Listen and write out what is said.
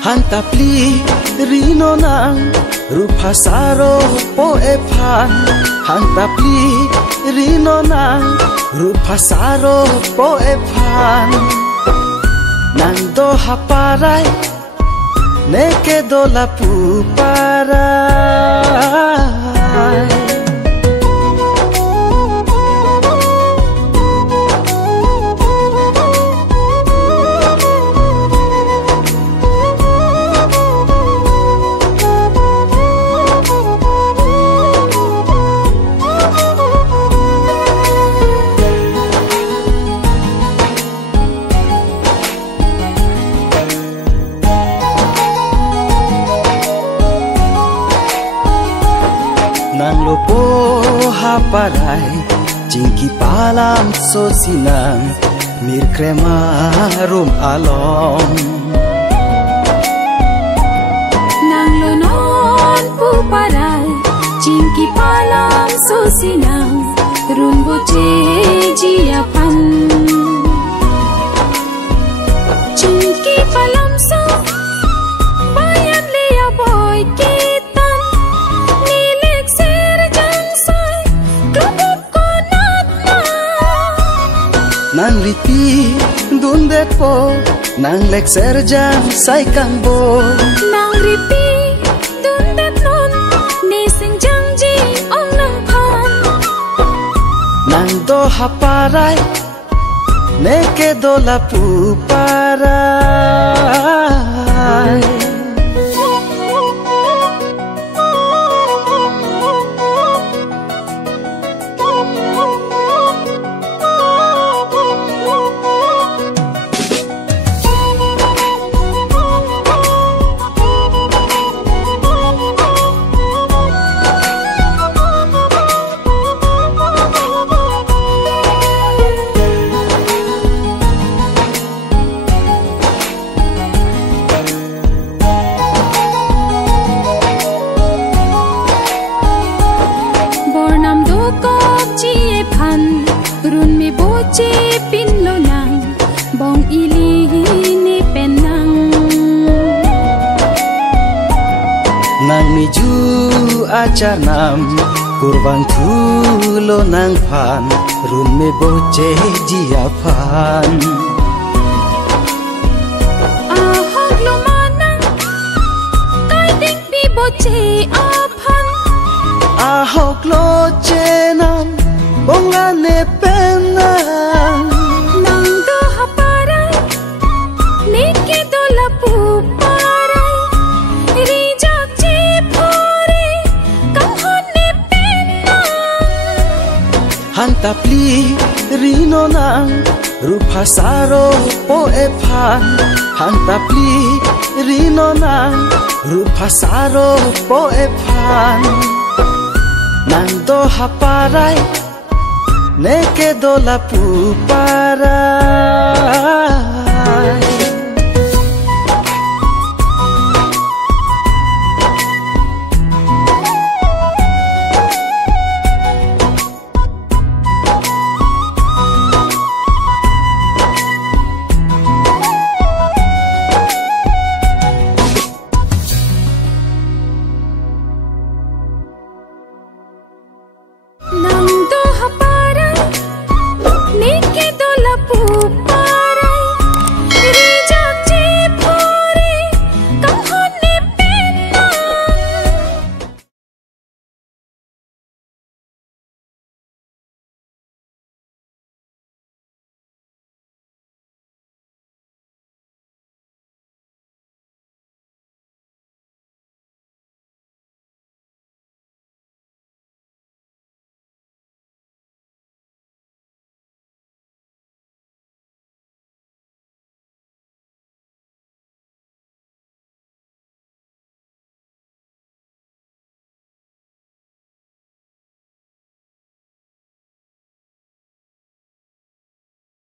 Hantapli rino nang rupa saro po epan. Hantapli rino nang rupa saro po epan. Nando haparay neke dola puparay. Nang lopo haparay jingki palam sosinang mir krema rum alom. Nang lonon puparay jingki palam sosinang rum boche jiapan. Jingki palam so bayan liya boy kitan nilik serjang say klubuk konat na. Nang ripi dundet po nang lek serjang say kangbo. Nang ripi dundet nun nising jangji ong nang pan. Nang do haparay neke dola puparay. Run mi boche pinlo nang bong ili ni penang. Nang miju acanam kurban tulo nang pan run me boche jiapan. Ahok lo manang kai ding bi boche apan. Ahok lo cenam bongane penang. Nang do haparay neke dola puparay rijak chipore kamhon ne penang. Hantapli rino nang rupa saro po epan. Hantapli rino nang rupa saro po epan. Nang do haparay neke dola puparay.